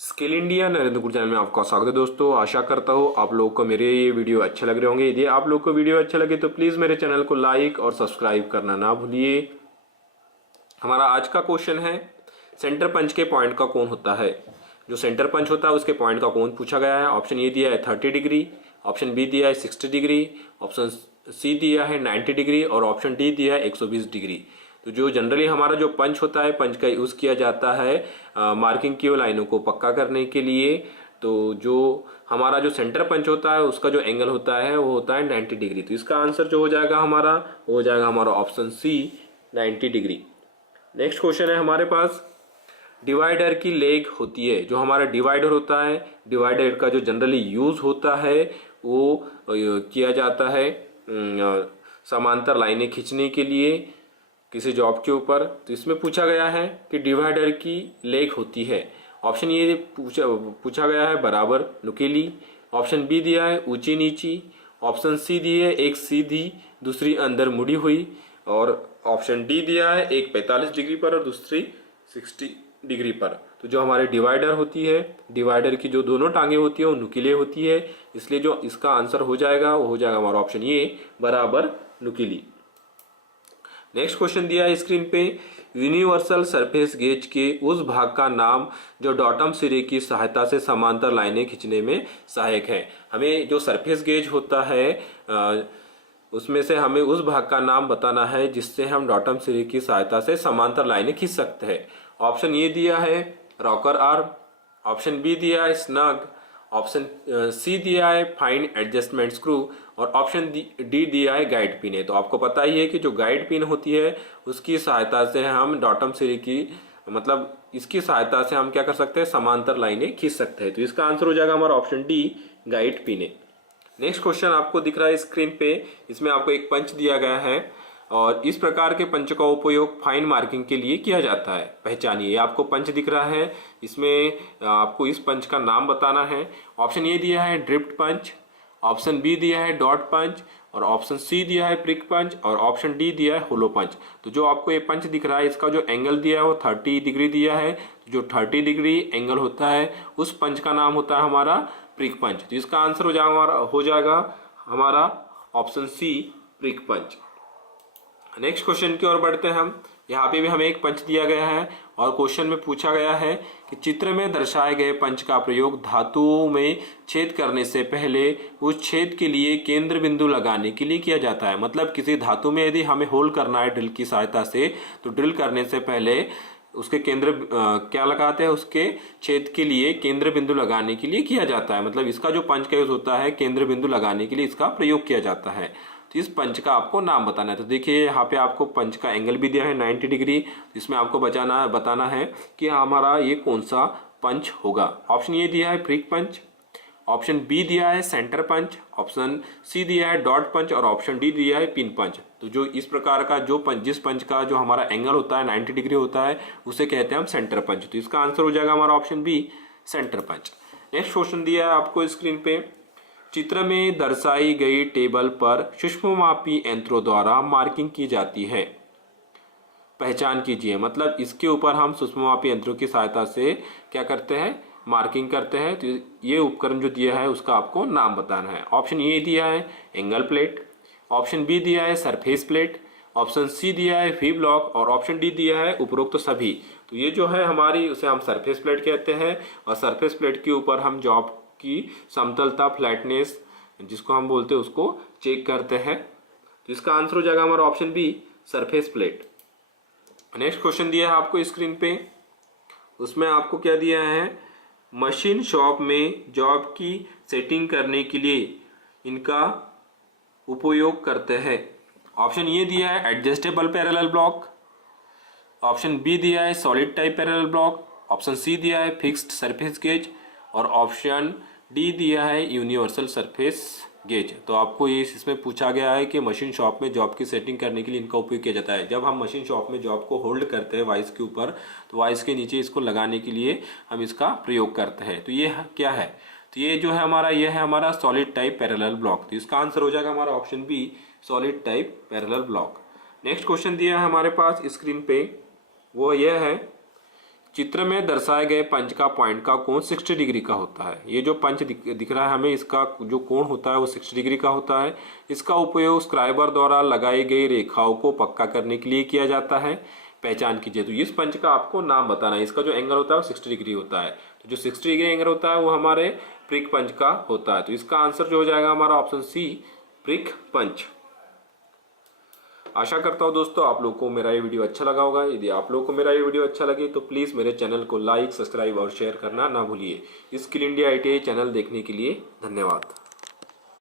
Skill India Narendra गुरु channel में आपका स्वागत है दोस्तों। आशा करता हूँ आप लोगों को मेरे ये वीडियो अच्छे लग रहे होंगे। यदि आप लोग को वीडियो अच्छा लगे तो प्लीज़ मेरे चैनल को लाइक और सब्सक्राइब करना ना भूलिए। हमारा आज का क्वेश्चन है, सेंटर पंच के पॉइंट का कोण होता है। जो सेंटर पंच होता है उसके पॉइंट का कोण पूछा गया है। ऑप्शन ए दिया है 30 डिग्री, ऑप्शन बी दिया है 60 डिग्री, ऑप्शन सी दिया है 90 डिग्री और ऑप्शन डी दिया है 120 डिग्री। तो जो जनरली हमारा जो पंच होता है, पंच का यूज़ किया जाता है मार्किंग की लाइनों को पक्का करने के लिए। तो जो हमारा जो सेंटर पंच होता है उसका जो एंगल होता है वो होता है 90 डिग्री। तो इसका आंसर जो हो जाएगा हमारा, वो हो जाएगा हमारा option C 90 degree. Next question है हमारे पास, डिवाइडर की लेग होती है। जो हमारा डिवाइडर होता है, डिवाइडर का जो जनरली यूज़ होता है वो किया जाता है समांतर लाइनें खींचने के लिए किसी जॉब के ऊपर। तो इसमें पूछा गया है कि डिवाइडर की लेग होती है। ऑप्शन ये पूछा गया है बराबर नुकीली, ऑप्शन बी दिया है ऊंची नीची, ऑप्शन सी दी है एक सीधी दूसरी अंदर मुड़ी हुई और ऑप्शन डी दिया है एक 45 डिग्री पर और दूसरी 60 डिग्री पर। तो जो हमारे डिवाइडर होती है, डिवाइडर की जो दोनों टांगे होती है वो नुकीले होती है, इसलिए जो इसका आंसर हो जाएगा वो हो जाएगा हमारा ऑप्शन ये बराबर नुकीली। नेक्स्ट क्वेश्चन दिया है स्क्रीन पे, यूनिवर्सल सरफेस गेज के उस भाग का नाम जो डॉटम सिरे की सहायता से समांतर लाइनें खींचने में सहायक है। हमें जो सरफेस गेज होता है उसमें से हमें उस भाग का नाम बताना है जिससे हम डॉटम सिरे की सहायता से समांतर लाइनें खींच सकते हैं। ऑप्शन ए दिया है रॉकर आर्म, ऑप्शन बी दिया है स्नग, ऑप्शन सी दिया है फाइन एडजस्टमेंट स्क्रू और ऑप्शन डी दिया है गाइड पिन है। तो आपको पता ही है कि जो गाइड पिन होती है उसकी सहायता से हम डॉटम सिरे की मतलब इसकी सहायता से हम क्या कर सकते हैं, समांतर लाइनें खींच सकते हैं। तो इसका आंसर हो जाएगा हमारा ऑप्शन डी गाइड पिन है। नेक्स्ट क्वेश्चन आपको दिख रहा है स्क्रीन पे, इसमें आपको एक पंच दिया गया है और इस प्रकार के पंच का उपयोग फाइन मार्किंग के लिए किया जाता है। पहचानिए, आपको पंच दिख रहा है, इसमें आपको इस पंच का नाम बताना है। ऑप्शन ए दिया है ड्रिफ्ट पंच, ऑप्शन बी दिया है डॉट पंच और ऑप्शन सी दिया है प्रिक पंच और ऑप्शन डी दिया है होलो पंच। तो जो आपको ये पंच दिख रहा है इसका जो एंगल दिया है वो 30 डिग्री दिया है। तो जो 30 डिग्री एंगल होता है उस पंच का नाम होता है हमारा प्रिक पंच। तो इसका आंसर हो जाएगा हमारा ऑप्शन सी प्रिक पंच। नेक्स्ट क्वेश्चन की ओर बढ़ते हैं हम। यहाँ पे भी हमें एक पंच दिया गया है और क्वेश्चन में पूछा गया है कि चित्र में दर्शाए गए पंच का प्रयोग धातुओं में छेद करने से पहले उस छेद के लिए केंद्र बिंदु लगाने के लिए किया जाता है। मतलब किसी धातु में यदि हमें होल करना है ड्रिल की सहायता से, तो ड्रिल करने से पहले उसके केंद्र क्या लगाते हैं, उसके छेद के लिए केंद्र बिंदु लगाने के लिए किया जाता है। मतलब इसका जो पंच का यूज होता है केंद्र बिंदु लगाने के लिए इसका प्रयोग किया जाता है। तो इस पंच का आपको नाम बताना है। तो देखिए यहाँ पे आपको पंच का एंगल भी दिया है 90 डिग्री। इसमें आपको बताना है कि हमारा ये कौन सा पंच होगा। ऑप्शन ए दिया है प्रिक पंच, ऑप्शन बी दिया है सेंटर पंच, ऑप्शन सी दिया है डॉट पंच और ऑप्शन डी दिया है पिन पंच। तो जो इस प्रकार का जो पंच, जिस पंच का जो हमारा एंगल होता है 90 डिग्री होता है उसे कहते हैं हम सेंटर पंच। तो इसका आंसर हो जाएगा हमारा option B center punch. Next question दिया है आपको स्क्रीन पे, चित्र में दर्शाई गई टेबल पर सूक्ष्ममापी यंत्रों द्वारा मार्किंग की जाती है। पहचान कीजिए, मतलब इसके ऊपर हम सूक्ष्ममापी यंत्रों की सहायता से क्या करते हैं, मार्किंग करते हैं। तो ये उपकरण जो दिया है उसका आपको नाम बताना है। ऑप्शन ए दिया है एंगल प्लेट, ऑप्शन बी दिया है सरफेस प्लेट, ऑप्शन सी दिया है वी ब्लॉक और ऑप्शन डी दिया है उपरोक्त सभी। तो ये जो है हमारी, उसे हम सरफेस प्लेट कहते हैं और सरफेस प्लेट के ऊपर हम जॉब की समतलता, फ्लैटनेस जिसको हम बोलते हैं उसको चेक करते हैं। तो इसका आंसर हो जाएगा हमारा option B surface plate. Next question दिया है आपको स्क्रीन पे, उसमें आपको क्या दिया है, मशीन शॉप में जॉब की सेटिंग करने के लिए इनका उपयोग करते हैं। ऑप्शन ए दिया है adjustable parallel block, option B दिया है solid type parallel block, option C दिया है फिक्स्ड सरफेस गेज और ऑप्शन डी दिया है यूनिवर्सल सरफेस गेज। तो आपको ये इसमें पूछा गया है कि मशीन शॉप में जॉब की सेटिंग करने के लिए इनका उपयोग किया जाता है। जब हम मशीन शॉप में जॉब को होल्ड करते हैं वाइस के ऊपर, तो वाइस के नीचे इसको लगाने के लिए हम इसका प्रयोग करते हैं। तो ये क्या है, तो ये जो है हमारा, ये है हमारा सॉलिड टाइप पैरेलल ब्लॉक। तो इसका आंसर हो जाएगा हमारा option B solid type parallel block. Next question दिया है हमारे पास स्क्रीन पे, वो यह है चित्र में दर्शाए गए पंच का पॉइंट का कोण 60 डिग्री का होता है। ये जो पंच दिख रहा है हमें, इसका जो कोण होता है वो 60 डिग्री का होता है। इसका उपयोग स्क्राइबर द्वारा लगाई गई रेखाओं को पक्का करने के लिए किया जाता है। पहचान कीजिए। तो इस पंच का आपको नाम बताना है। इसका जो एंगल होता है वो 60 डिग्री होता है। तो जो 60 डिग्री एंगल होता है वो हमारे प्रिक पंच का होता है। तो इसका आंसर जो हो जाएगा हमारा ऑप्शन सी, प्रिक पंच। आशा करता हूँ दोस्तों आप लोगों को मेरा ये वीडियो अच्छा लगा होगा। यदि आप लोगों को मेरा ये वीडियो अच्छा लगे तो प्लीज़ मेरे चैनल को लाइक, सब्सक्राइब और शेयर करना ना भूलिए। स्किल इंडिया ITI चैनल देखने के लिए धन्यवाद।